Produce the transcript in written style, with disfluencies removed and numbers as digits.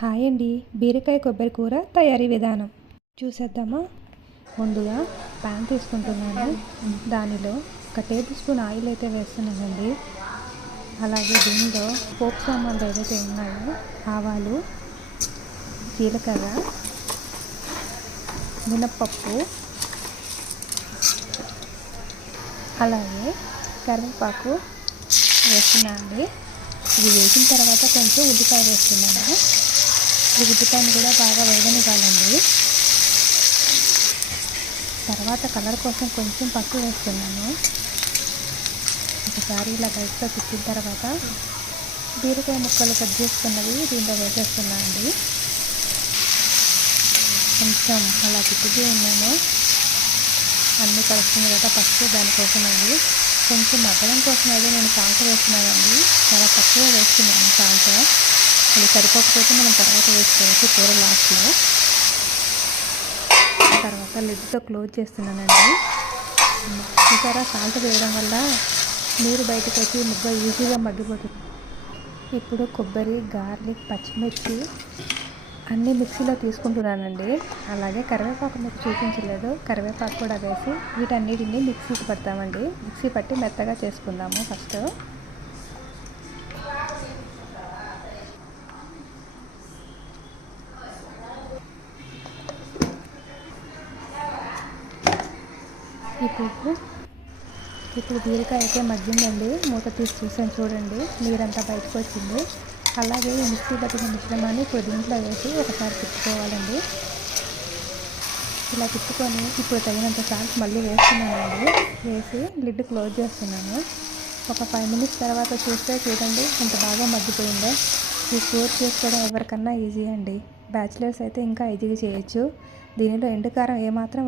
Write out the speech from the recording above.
Hi అండి, బీరకాయ కొబ్బరి కూర తయారీ విధానం చూసేద్దామా. ముందుగా ప్యాన్ తీసుకుంటున్నాను. దానిలో 1 టేబుల్ స్పూన్ ఆయిల్ అయితే వేస్తున్నానండి. అలాగే దీనిలో పోపు సామాన్లు ఏవైతే ఉన్నాయో ఆవాలు, జీలకర్ర, మినప్పప్పు, అలాగే కరివేపాకు వేస్తున్నానండి. ఇది వేసిన తర్వాత కొంచెం ఉల్లిపాయ వేస్తున్నాను. ఈ ఉల్లిపాయను కూడా బాగా వేగనివ్వాలండి. తర్వాత కలర్ కోసం కొంచెం పసుపు వేస్తున్నాను. ఒకసారి ఇలా బయటలో తిప్పిన తర్వాత బీరకాయ ముక్కలు కట్ చేసుకున్నవి దీంట్లో వేసేస్తున్నాను అండి. కొంచెం అలా తిప్పుతూ ఉన్నాను. అన్నీ కలుస్తుంది కదా పసుపు, దానికోసం అండి. కొంచెం మగ్గడం కోసం అయితే నేను సాల్ట్ వేస్తున్నానండి. చాలా తక్కువ వేస్తున్నాను సాల్ట్. అది సరిపోకపోతే మనం తర్వాత వేసుకోవచ్చు కూర లాస్ట్లో. తర్వాత లిడ్తో క్లోజ్ చేస్తున్నానండి. ఇంకా సాల్ట్ వేయడం వల్ల నీరు బయటకు వచ్చి ముగ్గ ఈజీగా మగ్గిపోతుంది. ఇప్పుడు కొబ్బరి, గార్లిక్, పచ్చిమిర్చి అన్నీ మిక్సీలో తీసుకుంటున్నానండి. అలాగే కరివేపాకు మీకు చూపించలేదు, కరివేపాకు కూడా వేసి వీటన్నిటిని మిక్సీకి పడతామండి. మిక్సీ పట్టి మెత్తగా చేసుకుందాము ఫస్ట్. ఇప్పుడు బీరకాయ అయితే మగ్గిందండి. మూత తీసి చూసాను చూడండి, నీరంతా బయటకు వచ్చింది. అలాగే ఈ మిక్సీ పట్టిన మిశ్రమాన్ని ఇప్పుడు దీంట్లో వేసి ఒకసారి తిప్పుకోవాలండి. ఇలా తిప్పుకొని ఇప్పుడు తగినంత సాల్ట్ మళ్ళీ వేస్తున్నానండి. వేసి లిడ్ క్లోజ్ చేస్తున్నాను. ఒక 5 మినిట్స్ తర్వాత చూడండి ఎంత బాగా మగ్గిపోయిందో. ఈ కూర చేసుకోవడం ఎవరికన్నా ఈజీ అండి. బ్యాచిలర్స్ అయితే ఇంకా ఈజీగా చేయొచ్చు. దీనిలో ఎండుకారం ఏమాత్రం